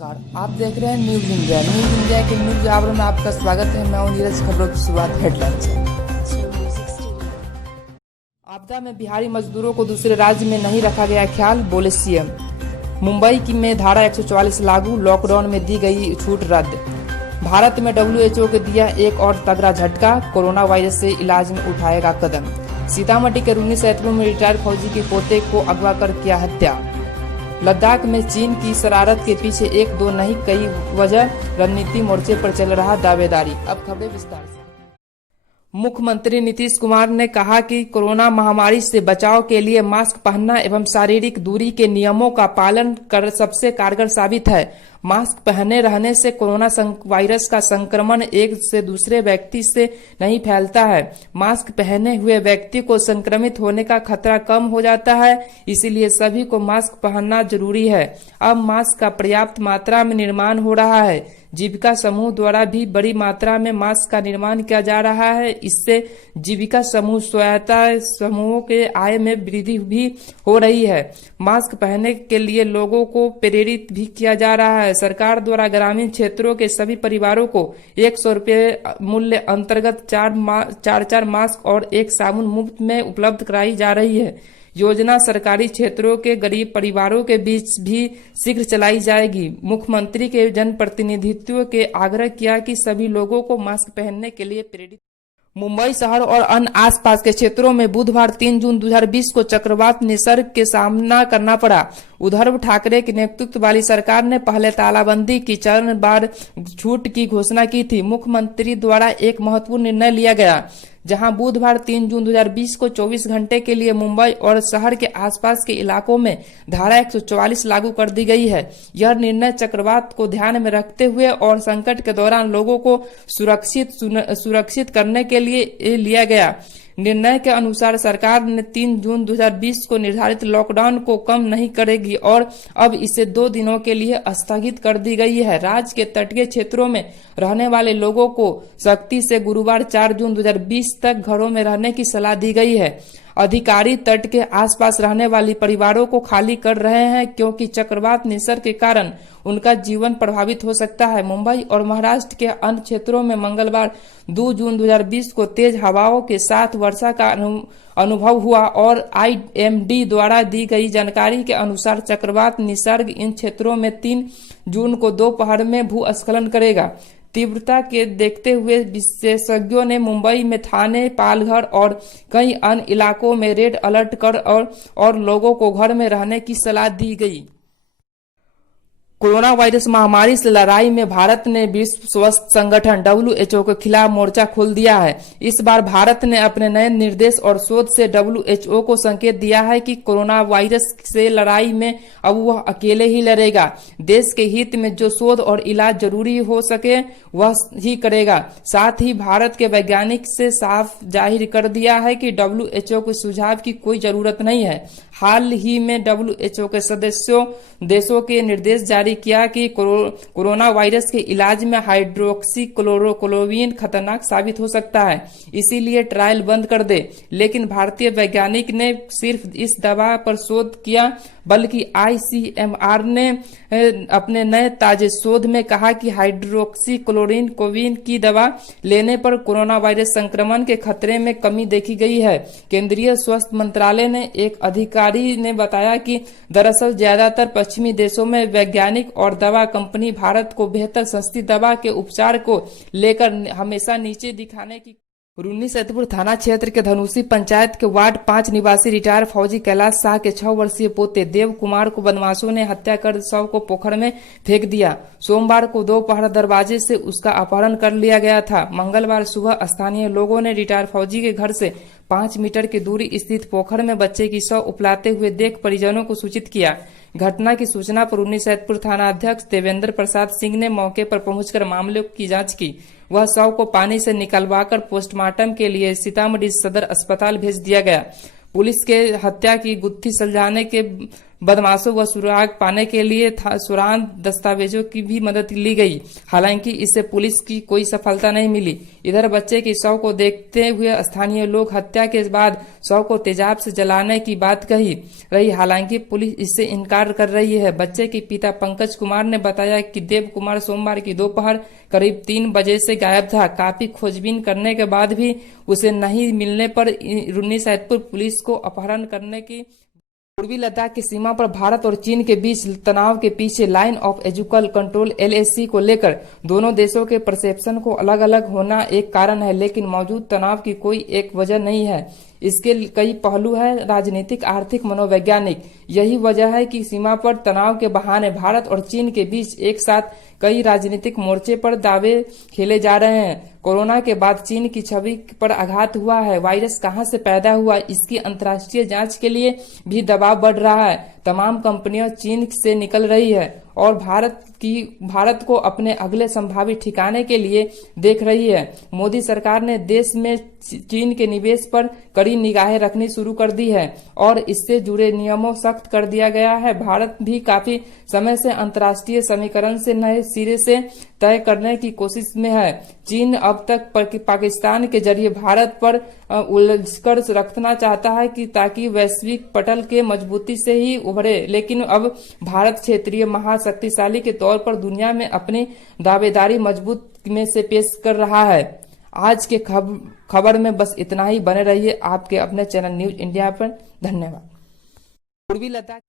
नमस्कार, आप देख रहे हैं न्यूज इंडिया। न्यूज इंडिया के न्यूज आवरण में आपका स्वागत है। मैं हूं नीरज। खबरों की शुरुआत हेडलाइन से। आपदा में बिहारी मजदूरों को दूसरे राज्य में नहीं रखा गया ख्याल, बोले सीएम। मुंबई की में धारा 144 लागू, लॉकडाउन में दी गई छूट रद्द। भारत में WHO को दिया एक और तगड़ा झटका, कोरोना वायरस से इलाज में उठाएगा कदम। सीतामढ़ी के रूनी सैदपुर में रिटायर्ड फौजी के पोते को अगवा कर किया हत्या। लद्दाख में चीन की शरारत के पीछे एक दो नहीं कई वजह, रणनीति मोर्चे पर चल रहा दावेदारी। अब खबरें विस्तार से। मुख्यमंत्री नीतीश कुमार ने कहा कि कोरोना महामारी से बचाव के लिए मास्क पहनना एवं शारीरिक दूरी के नियमों का पालन कर सबसे कारगर साबित है। मास्क पहने रहने से कोरोना वायरस का संक्रमण एक से दूसरे व्यक्ति से नहीं फैलता है। मास्क पहने हुए व्यक्ति को संक्रमित होने का खतरा कम हो जाता है, इसीलिए सभी को मास्क पहनना जरूरी है। अब मास्क का पर्याप्त मात्रा में निर्माण हो रहा है। जीविका समूह द्वारा भी बड़ी मात्रा में मास्क का निर्माण किया जा रहा है। इससे जीविका समूह सहायता समूहों के आय में वृद्धि भी हो रही है। मास्क पहनने के लिए लोगों को प्रेरित भी किया जा रहा है। सरकार द्वारा ग्रामीण क्षेत्रों के सभी परिवारों को 100 रुपये मूल्य अंतर्गत चार मास्क और एक साबुन मुफ्त में उपलब्ध कराई जा रही है। योजना सरकारी क्षेत्रों के गरीब परिवारों के बीच भी शीघ्र चलाई जाएगी। मुख्यमंत्री के जनप्रतिनिधित्व के आग्रह किया कि सभी लोगों को मास्क पहनने के लिए प्रेरित। मुंबई शहर और अन्य आसपास के क्षेत्रों में बुधवार 3 जून 2020 को चक्रवात निसर्ग के सामना करना पड़ा। उद्धव ठाकरे के नेतृत्व वाली सरकार ने पहले तालाबंदी की चरणबद्ध छूट की घोषणा की थी। मुख्यमंत्री द्वारा एक महत्वपूर्ण निर्णय लिया गया, जहां बुधवार 3 जून 2020 को 24 घंटे के लिए मुंबई और शहर के आसपास के इलाकों में धारा 144 लागू कर दी गई है। यह निर्णय चक्रवात को ध्यान में रखते हुए और संकट के दौरान लोगों को सुरक्षित करने के लिए लिया गया। निर्णय के अनुसार सरकार ने 3 जून 2020 को निर्धारित लॉकडाउन को कम नहीं करेगी और अब इसे 2 दिनों के लिए स्थगित कर दी गई है। राज्य के तटीय क्षेत्रों में रहने वाले लोगों को सख्ती से गुरुवार 4 जून 2020 तक घरों में रहने की सलाह दी गई है। अधिकारी तट के आसपास रहने वाली परिवारों को खाली कर रहे हैं, क्योंकि चक्रवात निसर्ग के कारण उनका जीवन प्रभावित हो सकता है। मुंबई और महाराष्ट्र के अन्य क्षेत्रों में मंगलवार 2 जून 2020 को तेज हवाओं के साथ वर्षा का अनुभव हुआ और IMD द्वारा दी गई जानकारी के अनुसार चक्रवात निसर्ग इन क्षेत्रों में 3 जून को दोपहर में भूस्खलन करेगा। तीव्रता के देखते हुए विशेषज्ञों ने मुंबई में थाने, पालघर और कई अन्य इलाकों में रेड अलर्ट कर और लोगों को घर में रहने की सलाह दी गई। कोरोना वायरस महामारी से लड़ाई में भारत ने विश्व स्वास्थ्य संगठन WHO के खिलाफ मोर्चा खोल दिया है। इस बार भारत ने अपने नए निर्देश और शोध से WHO को संकेत दिया है कि कोरोना वायरस से लड़ाई में अब वह अकेले ही लड़ेगा। देश के हित में जो शोध और इलाज जरूरी हो सके वह ही करेगा। साथ ही भारत के वैज्ञानिक से साफ जाहिर कर दिया है कि WHO के सुझाव की कोई जरूरत नहीं है। हाल ही में WHO के सदस्यों देशों के निर्देश जारी किया कि कोरोना वायरस के इलाज में हाइड्रोक्सी क्लोरोक्विन खतरनाक साबित हो सकता है, इसीलिए ट्रायल बंद कर दे। लेकिन भारतीय वैज्ञानिक ने सिर्फ इस दवा पर शोध किया, बल्कि ICMR ने अपने नए ताजे शोध में कहा कि हाइड्रोक्सी क्लोरोक्विन की दवा लेने पर कोरोना वायरस संक्रमण के खतरे में कमी देखी गई है। केंद्रीय स्वास्थ्य मंत्रालय ने एक अधिकारी ने बताया कि दरअसल ज्यादातर पश्चिमी देशों में वैज्ञानिक और दवा कंपनी भारत को बेहतर सस्ती दवा के उपचार को लेकर हमेशा नीचे दिखाने की। रूनी सैदपुर थाना क्षेत्र के धनुषी पंचायत के वार्ड 5 निवासी रिटायर्ड फौजी कैलाश शाह के 6 वर्षीय पोते देव कुमार को बदमाशों ने हत्या कर शव को पोखर में फेंक दिया। सोमवार को दोपहर दरवाजे से उसका अपहरण कर लिया गया था। मंगलवार सुबह स्थानीय लोगों ने रिटायर्ड फौजी के घर से 5 मीटर की दूरी स्थित पोखर में बच्चे की शव उपलाते हुए देख परिजनों को सूचित किया। घटना की सूचना पर रूनी सैदपुर थाना अध्यक्ष देवेंद्र प्रसाद सिंह ने मौके पर पहुंचकर मामले की जांच की। वह शव को पानी से निकलवाकर पोस्टमार्टम के लिए सीतामढ़ी सदर अस्पताल भेज दिया गया। पुलिस के हत्या की गुत्थी सुलझाने के बदमाशों व सुराग पाने के लिए सुराग दस्तावेजों की भी मदद ली गई। हालांकि इससे पुलिस की कोई सफलता नहीं मिली। इधर बच्चे की शव को देखते हुए स्थानीय लोग हत्या के बाद शव को तेजाब से जलाने की बात कही रही। हालांकि पुलिस इससे इनकार कर रही है। बच्चे के पिता पंकज कुमार ने बताया कि देव कुमार सोमवार की दोपहर करीब 3 बजे से गायब था। काफी खोजबीन करने के बाद भी उसे नहीं मिलने पर रुन्नी सैदपुर पुलिस को अपहरण करने की। पूर्वी लद्दाख की सीमा पर भारत और चीन के बीच तनाव के पीछे लाइन ऑफ एजुकल कंट्रोल LAC को लेकर दोनों देशों के परसेप्शन को अलग अलग होना एक कारण है, लेकिन मौजूद तनाव की कोई एक वजह नहीं है। इसके कई पहलू है, राजनीतिक, आर्थिक, मनोवैज्ञानिक। यही वजह है कि सीमा पर तनाव के बहाने भारत और चीन के बीच एक साथ कई राजनीतिक मोर्चे पर दावे खेले जा रहे हैं। कोरोना के बाद चीन की छवि पर आघात हुआ है। वायरस कहां से पैदा हुआ, इसकी अंतर्राष्ट्रीय जांच के लिए भी दबाव बढ़ रहा है। तमाम कंपनियां चीन से निकल रही है और भारत को अपने अगले संभावित ठिकाने के लिए देख रही है। मोदी सरकार ने देश में चीन के निवेश पर कड़ी निगाहें रखनी शुरू कर दी है और इससे जुड़े नियमों सख्त कर दिया गया है। भारत भी काफी समय से अंतर्राष्ट्रीय समीकरण से नए सिरे से तय करने की कोशिश में है। चीन अब तक पाकिस्तान के जरिए भारत पर उलझकर रखना चाहता है कि ताकि वैश्विक पटल के मजबूती से ही उभरे, लेकिन अब भारत क्षेत्रीय महाशक्तिशाली के तौर पर दुनिया में अपनी दावेदारी मजबूत में से पेश कर रहा है। आज के खबर में बस इतना ही। बने रहिए आपके अपने चैनल न्यूज इंडिया पर। धन्यवाद। पूर्वी लद्दाख